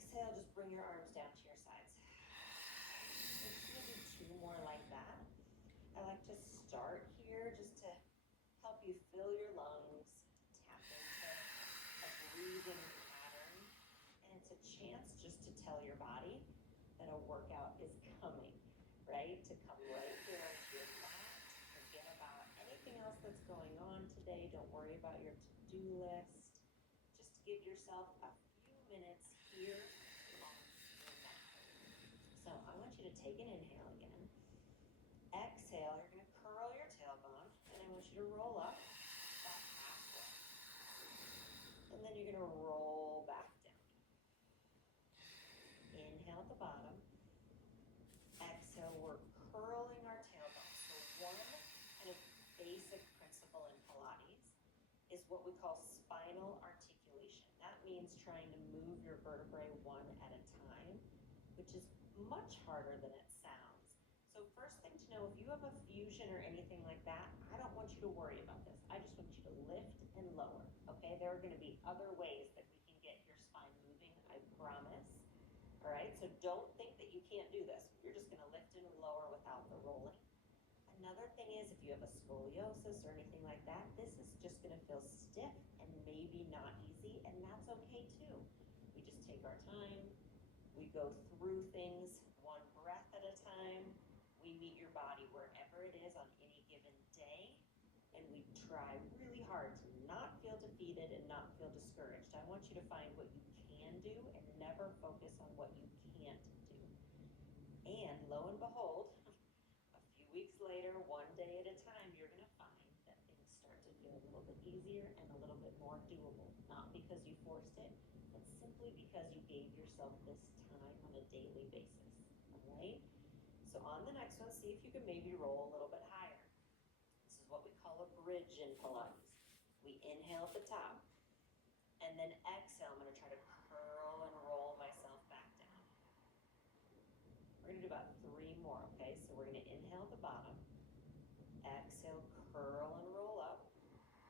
Exhale, just bring your arms down to your sides. We're just gonna do 2 more like that. I like to start here just to help you fill your lungs, tap into a breathing pattern, and it's a chance just to tell your body that a workout is coming, right? To come right here onto your mat, forget about anything else that's going on today. Don't worry about your to-do list. Just give yourself a few minutes here on your mat. So I want you to take an inhale again. Exhale, you're going to curl your tailbone, and I want you to roll up about halfway. And then you're going to roll back down. Inhale at the bottom. Exhale, we're curling our tailbone. So one kind of basic principle in Pilates is what we call spinal articulation. That means trying to move your vertebrae one at a time, which is much harder than it sounds. So first thing to know, if you have a fusion or anything like that, I don't want you to worry about this. I just want you to lift and lower, okay? There are going to be other ways that we can get your spine moving, I promise. All right, so don't think that you can't do this. You're just going to lift and lower without the rolling. Another thing is, if you have a scoliosis or anything like that, this is just going to feel stiff and maybe not easy, and that's okay too. We just take our time. We go through things one breath at a time. We meet your body wherever it is on any given day, and we try really hard to not feel defeated and not feel discouraged. I want you to find what you can do and never focus on what you can't do. And lo and behold, a few weeks later, one day at a time, you're going to find that things start to feel a little bit easier and a little bit more doable. Not because you forced it, but simply because you gave yourself this time on a daily basis. All right? So on the next one, see if you can maybe roll a little bit higher. This is what we call a bridge in Pilates. We inhale at the top, and then exhale. I'm going to try to curl and roll myself back down. We're going to do about 3 more, okay? So we're going to inhale at the bottom, exhale, curl and roll up.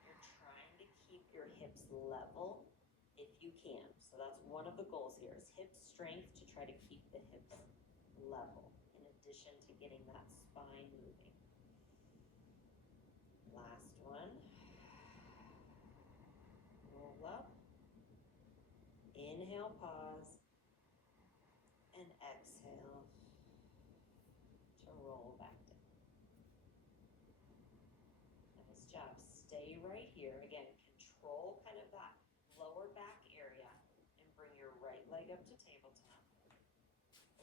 You're trying to keep your hips level if you can. So that's one of the goals here, is hip strength, to try to keep the hips level, in addition to getting that spine moving. Last one. Roll up. Inhale, pause. And exhale to roll back down. Nice job. Stay right here. Again, control kind of that lower back area and bring your right leg up to tabletop.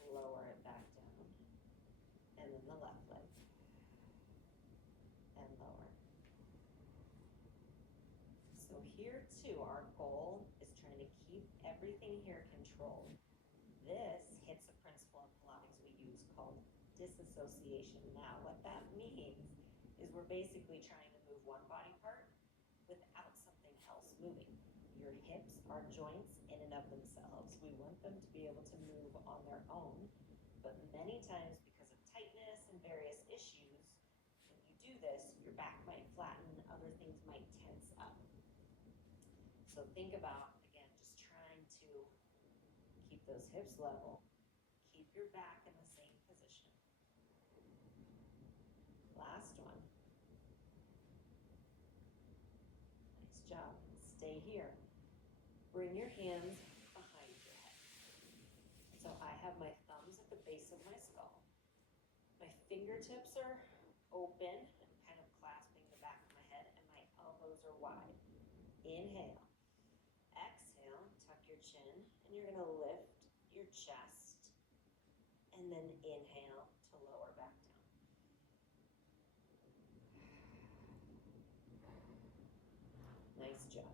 Lower it back down. And then the left leg. And lower. So here too, our goal is trying to keep everything here controlled. This hits a principle in Pilates we use called disassociation. Now, what that means is we're basically trying to move one body part without something else moving. Your hips are joints in and of themselves. We want them to be able to move on their own, but many times because of tightness and various issues, when you do this, your back might flatten, other things might tense up. So think about, again, just trying to keep those hips level. Keep your back in the same position. Last one. Nice job. Stay here. Bring your hands behind your head. So I have my thumbs at the base of my skull. My fingertips are open and kind of clasping the back of my head, and my elbows are wide. Inhale. Exhale, tuck your chin, and you're going to lift your chest, and then inhale to lower back down. Nice job.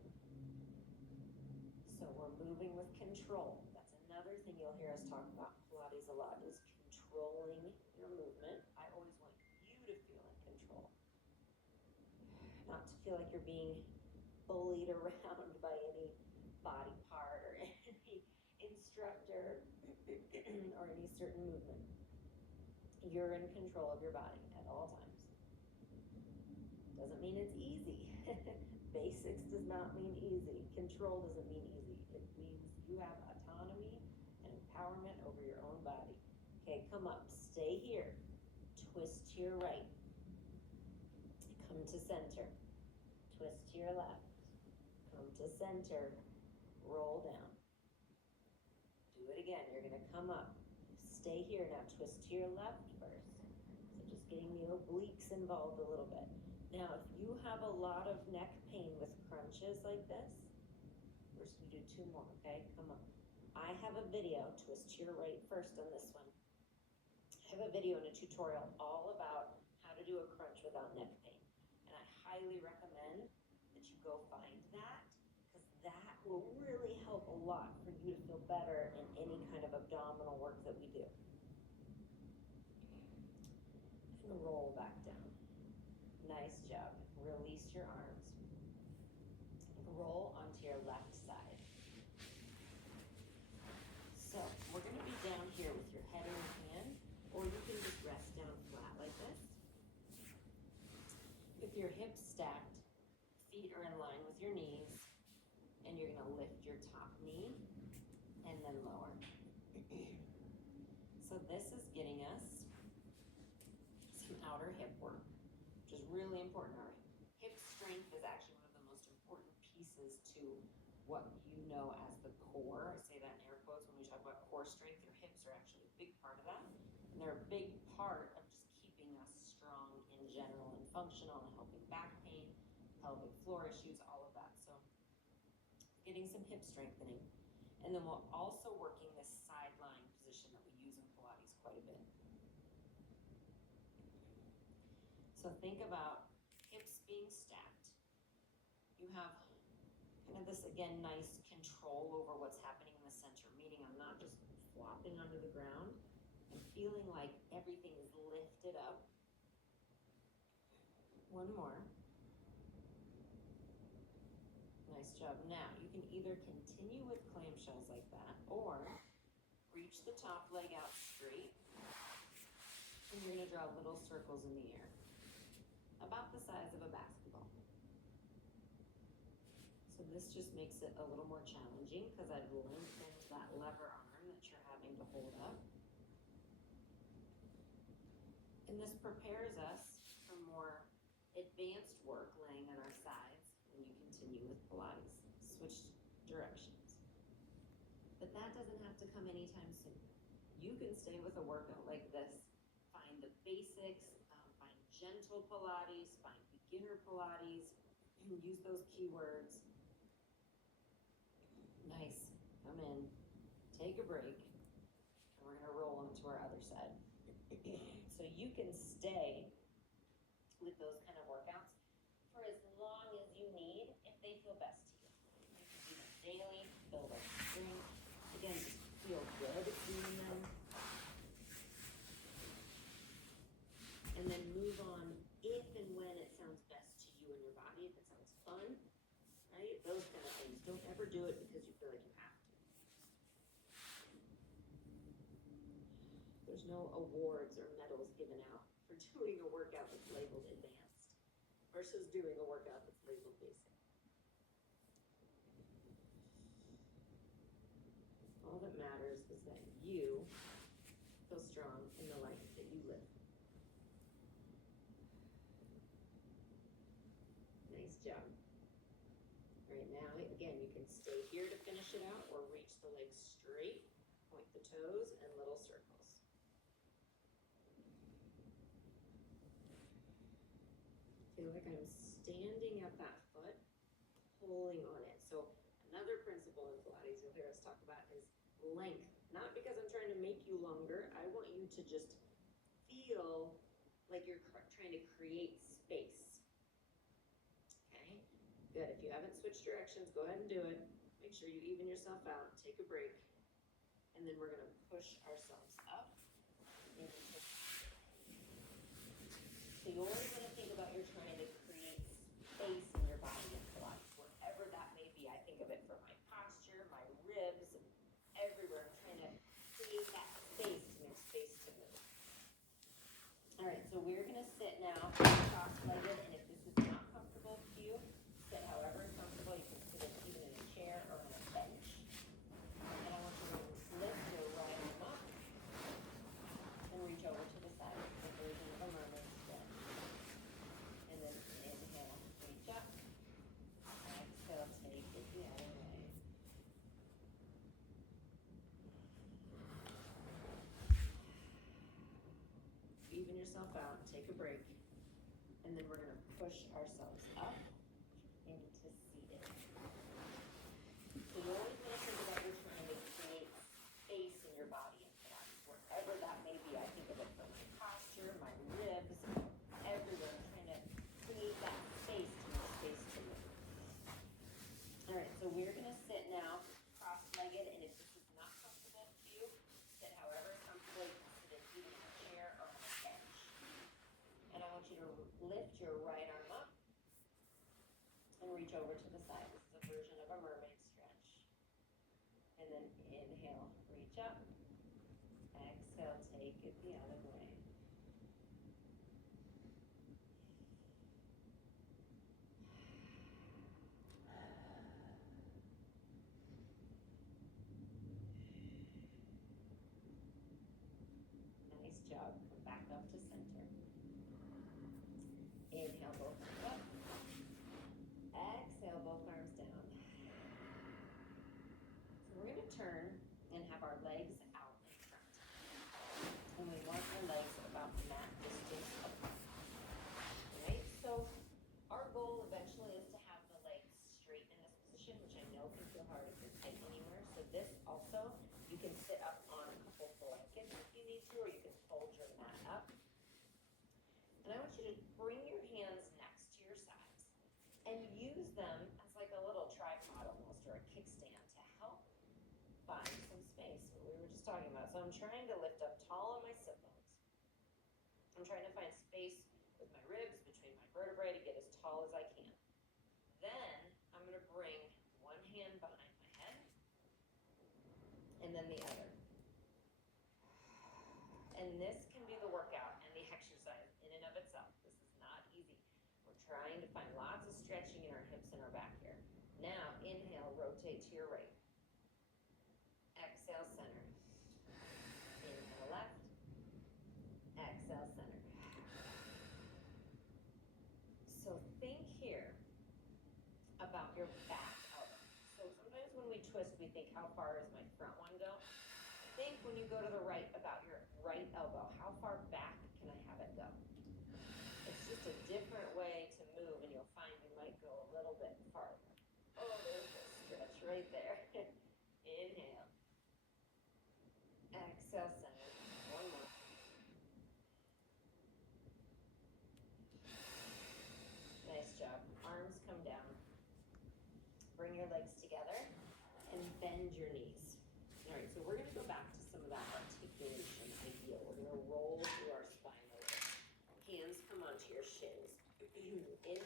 So we're moving with control. That's another thing you'll hear us talk about in Pilates a lot, is controlling your movement. I always want you to feel in control. Not to feel like you're being bullied around by any body part or any instructor or any certain movement. You're in control of your body at all times. Doesn't mean it's easy. Basics does not mean easy. Control doesn't mean easy. It means you have autonomy to your right, come to center, twist to your left, come to center, roll down. Do it again. You're going to come up. Stay here now. Twist to your left first. So just getting the obliques involved a little bit. Now, if you have a lot of neck pain with crunches like this, we're just going to do 2 more, okay? Come on. I have a video, twist to your right first on this one. I have a video and a tutorial all about how to do a crunch without neck pain. And I highly recommend that you go find that, because that will really help a lot for you to feel better in any kind of abdominal work that we do. And roll back down. Nice job. Release your arms. Roll onto your left side. So we're going to be down here with your head in your hand, or you can just rest down flat like this. With your hips stacked, feet are in line with your knees, and you're going to lift your top knee and then lower. So this is getting us some outer hip work, which is really important. Our hip strength is actually one of the most important pieces to what you know as the core. I say that in air quotes when we talk about core strength. Your hips are actually a big part of that, and they're a big part of just keeping us strong in general and functional and helping back pain, pelvic floor issues, all of that. So getting some hip strengthening. And then we're also working this side lying position that we use in Pilates quite a bit. So think about hips being stacked. You have kind of this, again, nice control over what's happening in the center, meaning I'm not just flopping onto the ground. I'm feeling like everything is lifted up. One more. Nice job. Now, you can either continue with clamshells like that, or reach the top leg out straight, and you're going to draw little circles in the air, about the size of a basketball. So this just makes it a little more challenging because I've lengthened that lever arm that you're having to hold up. And this prepares us for more advanced work laying on our sides when you continue with Pilates. Switch directions. But that doesn't have to come anytime soon. You can stay with a workout like this. Find the basics, find gentle Pilates, find beginner Pilates, use those keywords. Nice. Come in, take a break, and we're going to roll on to our other side. So you can stay with those kind of workouts for as long as you need if they feel best to you. You can do them daily, build up strength. Again, just feel good doing them. And then move on if and when it sounds best to you and your body, if it sounds fun, right? Those kind of things. Don't ever do it because you feel like you have to. There's no awards or medals given out for doing a workout that's labeled advanced versus doing a workout that's labeled basic. All that matters is that you feel strong in the life that you live. Nice job. Right now, again, you can stay here to finish it out or reach the legs straight, point the toes, and little circles. Feel like I'm standing at that foot, pulling on it. So another principle in Pilates you'll hear us talk about is length. Not because I'm trying to make you longer. I want you to just feel like you're trying to create space. Okay? Good. If you haven't switched directions, go ahead and do it. Make sure you even yourself out. Take a break. And then we're going to push ourselves up. So you always want to think about you're trying to create space in your body in Pilates, wherever that may be. I think of it for my posture, my ribs, everywhere. I'm trying to create that space to make space to move. All right, so we're going to sit now cross-legged, and if this is not comfortable to you, sit however is comfortable. You can sit it even in a chair or on a bench. And I want you to lift your right arm up and reach over to the side with the version of a mermaid. yourself out, take a break, and then we're gonna push ourselves up into seated. So you're always gonna think about you're trying to create space in your body in Pilates, wherever that may be. I think of it for my posture, my ribs, everywhere. I'm trying to create that space to make space to move. All right, so we're gonna sit now cross-legged, and if this is not comfortable to you, sit however is comfortable. You can sit in either a chair or on a bench. And I want you to lift your right arm up and reach over to the side. This is a version of a mermaid stretch. And then inhale, reach up. Exhale, take it the other way. Nice job. Come back up to center. Inhale, both arms up. Exhale, both arms down. So we're going to turn and have our legs out in front. And we want our legs about mat distance apart. Right? So our goal eventually is to have the legs straight in this position, which I know can feel hard if you're sitting anywhere. So this also, you can sit up on a couple blankets if you need to, or you can fold your mat up. And I want you to bring your hands next to your sides and use them as like a little tripod almost, or a kickstand to help find some space, what we were just talking about. So I'm trying to lift up tall on my sit bones. I'm trying to find space with my ribs, between my vertebrae, to get as tall as I can. Then I'm going to bring one hand behind my head and then the other. And this can be the workout and the exercise in and of itself. This is not easy. We're trying to find lots of stretching in our hips and our back here. Now, inhale, rotate to your right. Exhale, center. Inhale, left. Exhale, center. So think here about your back elbow. So sometimes when we twist, we think, how far does my front one go? Think when you go to the right about your right elbow. How far back can I have it go? It's just a different way to move, and you'll find you might go a little bit farther. Oh, there's a stretch right there. Inhale. Exhale, center. One more. Nice job. Arms come down. Bring your legs together and bend your knees. All right, so we're going to go back to some of that articulation idea. We're going to roll through our spine a little. Hands come onto your shins. Inhale.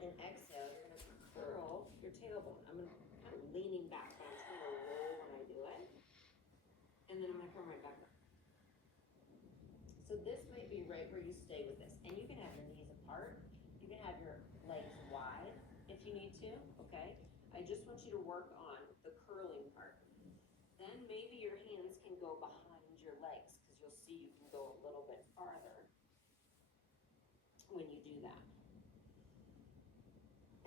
And exhale, you're going to curl your tailbone. I'm going to kind of leaning back. I'm trying to roll when I do it. And then I'm going to come right back up. So this might be right where you stay with this. And you can have your knees apart. You can have your legs wide if you need to, okay? I just want you to work on the curling part. Then maybe your hands can go behind your legs, because you'll see you can go a little bit farther when you do that.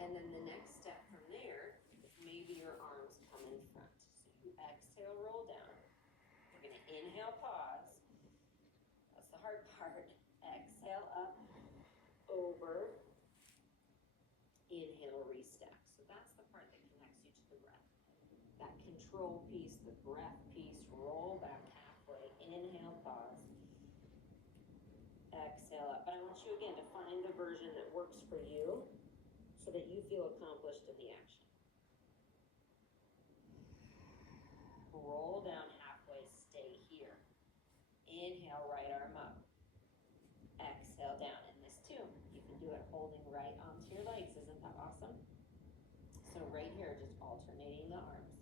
And then the next step from there is maybe your arms come in front. So you exhale, roll down. We're going to inhale, pause. That's the hard part. Exhale, up, over. Inhale, restack. So that's the part that connects you to the breath. That control piece, the breath piece, roll back halfway. Inhale, pause. Exhale up. But I want you again to find the version that works for you so that you feel accomplished in the action. Roll down halfway, stay here. Inhale, right arm up. Exhale down. And this too, you can do it holding right onto your legs. Isn't that awesome? So right here, just alternating the arms.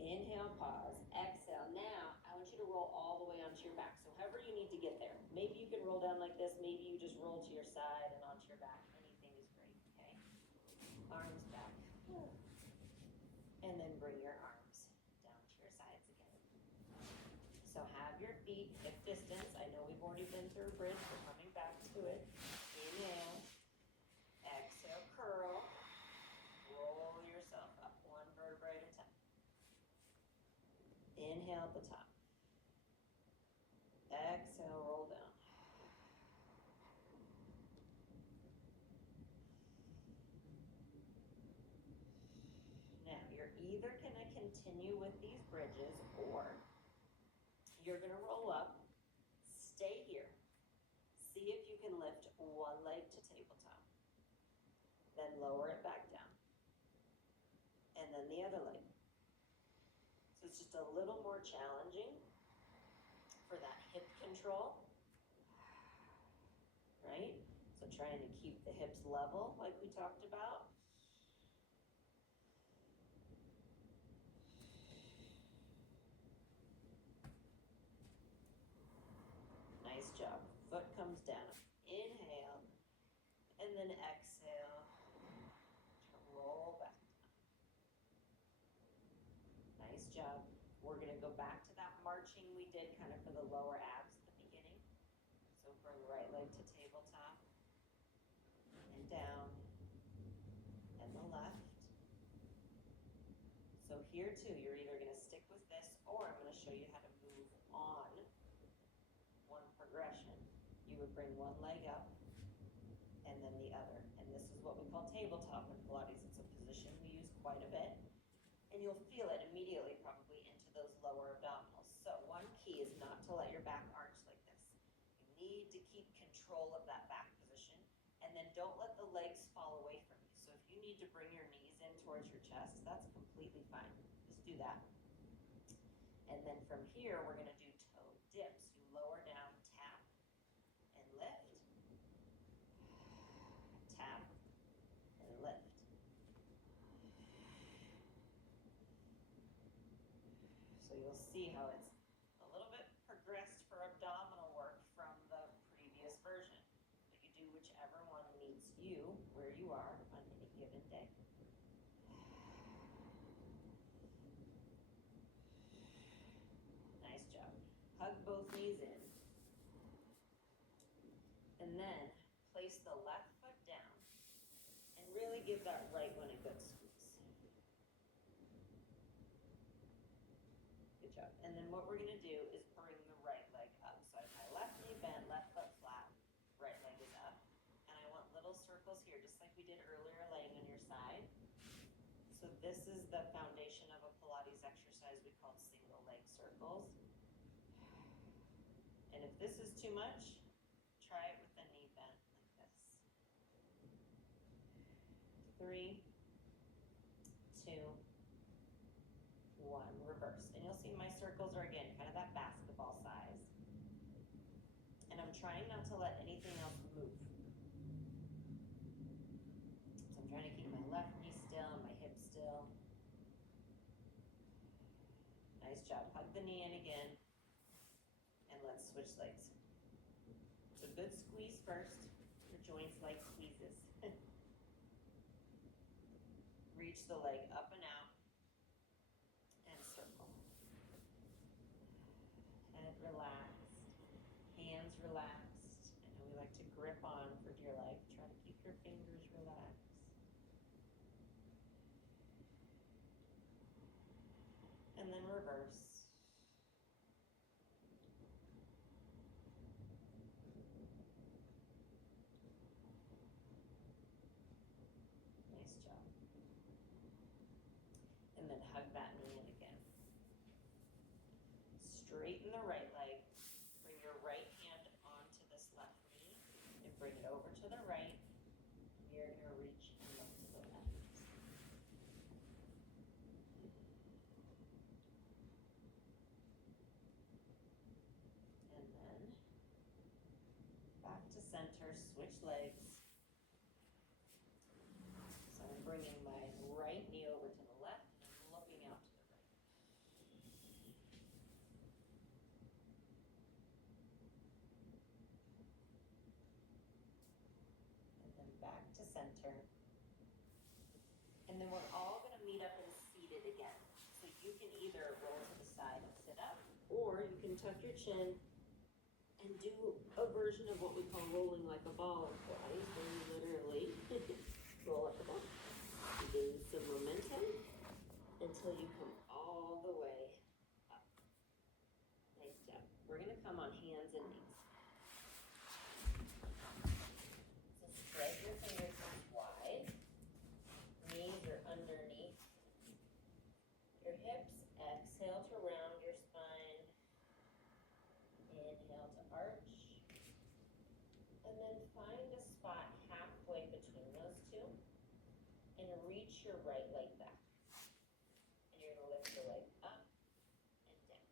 Inhale, pause. Exhale. Now, I want you to roll all the way onto your back. So however you need to get there. Maybe you can roll down like this. Maybe you just roll to your side and onto your back. Anything is great, okay? Arms back. And then bring your arms down to your sides again. So have your feet hip distance. I know we've already been through a bridge. We're coming back to it. Inhale. Exhale, curl. Roll yourself up one vertebrae at a time. continue with these bridges, or you're gonna roll up, stay here. See if you can lift one leg to tabletop. Then lower it back down. And then the other leg. So it's just a little more challenging for that hip control, right? So trying to keep the hips level like we talked about. Nice job. Foot comes down. Inhale. And then exhale. Roll back down. Nice job. We're going to go back to that marching we did kind of for the lower abs at the beginning. So bring right leg to tabletop. And down. And the left. So here too, you're either going to stick with this, or I'm going to show you how to move on one progression. You would bring one leg up and then the other. And this is what we call tabletop in Pilates. It's a position we use quite a bit. And you'll feel it immediately probably into those lower abdominals. So one key is not to let your back arch like this. You need to keep control of that back position. And then don't let the legs fall away from you. So if you need to bring your knees in towards your chest, that's completely fine. Just do that. And then from here, we're going to do toe dips. You lower down, tap, and lift. Tap, and lift. So you'll see how it's a little bit progressed for abdominal work from the previous version. But you do whichever one meets you where you are on any given day. Nice job. Hug both knees in. And then place the left foot down and really give that right one a good squeeze. Good job. And then what we're going to do is bring the right leg up. So I have my left knee bent, left foot flat, right leg is up. And I want little circles here, just like we did earlier, laying on your side. So this is the foundation of a Pilates exercise we call single leg circles. And if this is too much, try it with the knee bent like this. 3, 2, 1, reverse. And you'll see my circles are again kind of that basketball size. And I'm trying not to let anything else move. So I'm trying to keep my left knee still, my hip still. Nice job. Hug the knee in again. And let's switch legs. So good squeeze first. Your joints like squeezes. Reach the leg up and out. And circle. Head relaxed. Hands relaxed. I know we like to grip on for dear life. Try to keep your fingers relaxed. And then reverse. Nice job. And then hug that knee in again. Straighten the right leg. Bring your right hand onto this left knee and bring it over to the right. You're going to reach and look to the left. And then back to center, switch legs. So I'm bringing my right knee over to the left and looking out to the right. And then back to center. And then we're all going to meet up and seated again. So you can either roll to the side and sit up, or you can tuck your chin and do a version of what we call rolling like a ball in Pilates, where you literally roll up the ball. You gain some momentum until you come all the way up. Nice job. We're going to come on hands and knees. So spread your fingertips wide. Knees are underneath your hips. reach your right leg back. And you're gonna lift the leg up and down.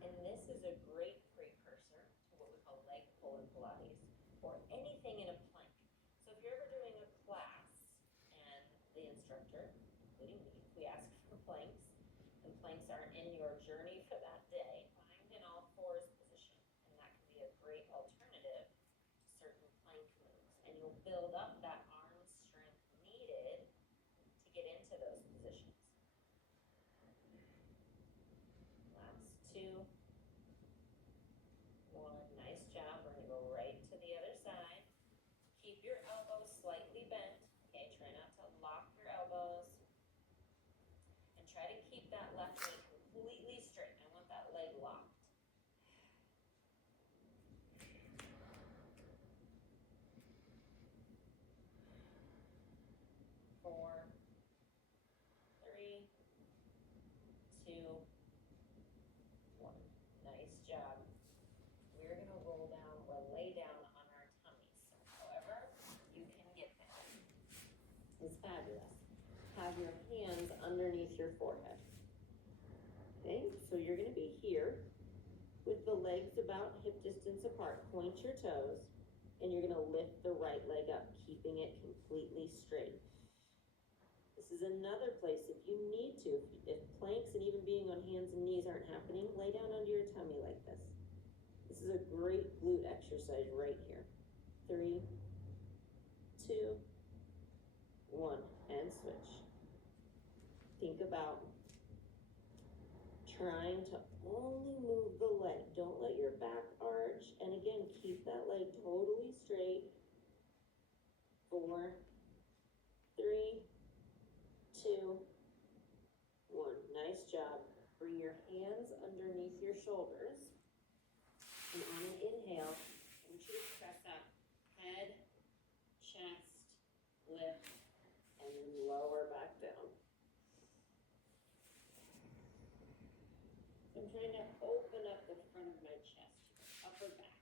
And this is a great precursor to what we call leg pull in Pilates, or anything in a plank. So if you're ever doing a class and the instructor, including me, we ask for planks, and planks aren't in your journey for that day, find an all fours position. And that can be a great alternative to certain plank moves. And you'll build up that arm strength needed to get into those positions. Last two. One, nice job. We're gonna go right to the other side. Keep your elbows slightly bent. Okay, try not to lock your elbows. And try to keep that left knee completely straight. I want that leg locked. Four, three, two, one. Nice job. We're gonna roll down or lay down on our tummies. However, you can get there. It's fabulous. Have your hands underneath your forehead. Okay, so you're gonna be here with the legs about hip distance apart. Point your toes, and you're gonna lift the right leg up, keeping it completely straight. This is another place if you need to, if planks and even being on hands and knees aren't happening, lay down under your tummy like this. This is a great glute exercise right here. 3, 2, 1, and switch. Think about trying to only move the leg. Don't let your back arch. And again, keep that leg totally straight. 4, 3, 2, 1. Nice job. Bring your hands underneath your shoulders. And on an inhale, I want you to press up. Head, chest, lift, and then lower back down. So I'm trying to open up the front of my chest, upper back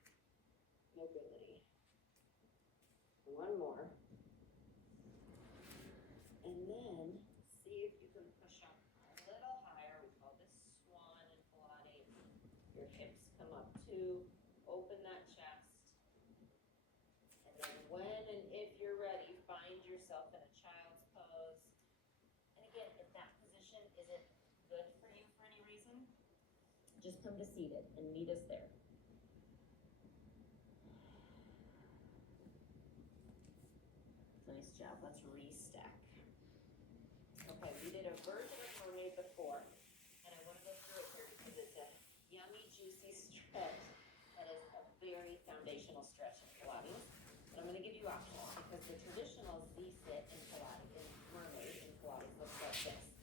mobility. One more. And then see if you can push up a little higher. We call this swan in Pilates. Your hips come up too. Open that chest. And then when and if you're ready, find yourself in a child's pose. And again, if that position isn't good for you for any reason, just come to seated and meet us there. Nice job. Let's restack. Okay, we did a version of mermaid before, and I want to go through it here because it's a yummy, juicy stretch that is a very foundational stretch in Pilates. But I'm going to give you options because the traditional Z-sit in Pilates, in mermaid in Pilates, looks like this.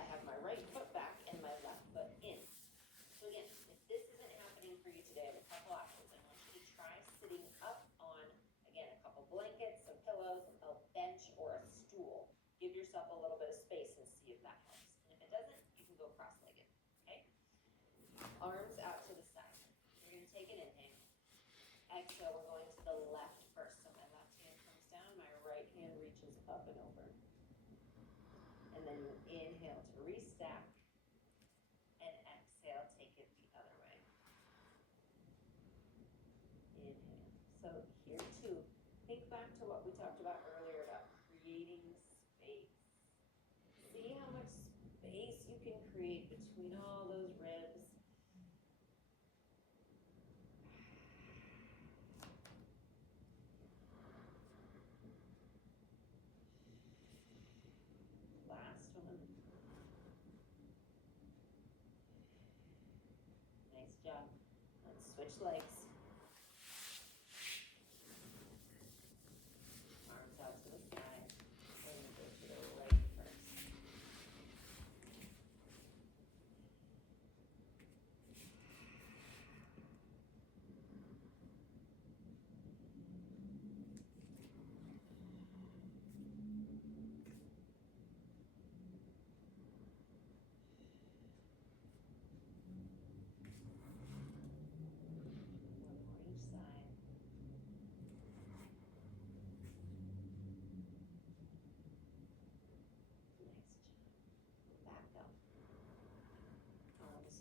I have my right foot back and my left foot in. So again, if this isn't happening for you today, I have a couple options. I want you to try sitting up on, again, a couple blankets, some pillows, a bench, or a stool. Give yourself a little bit of space and see if that helps. And if it doesn't, you can go cross-legged, okay? Arms out to the side. You're going to take an inhale. Exhale, we're going to the left first. So my left hand comes down, my right hand reaches up and over. And then you inhale to restack. And exhale, take it the other way. Inhale. So here too, think back to what we talked about earlier about creating space. See how much space you can create between all those ribs. Last one. Nice job. Let's switch legs. Arms out to the side. We're going to go to the right first.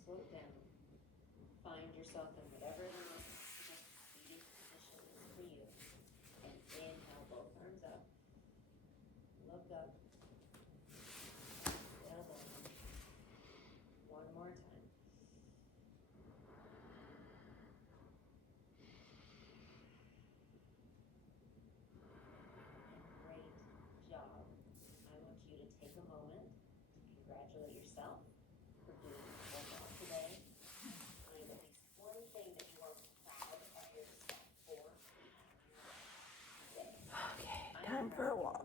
slow it down. Find yourself in whatever the most comfortable seated position is for you. And inhale, both arms up. Look up. Exhale down. One more time. Great job. I want you to take a moment to congratulate yourself for doing so well today. Find at least one thing that you are proud of yourself for today. Okay, time for a walk.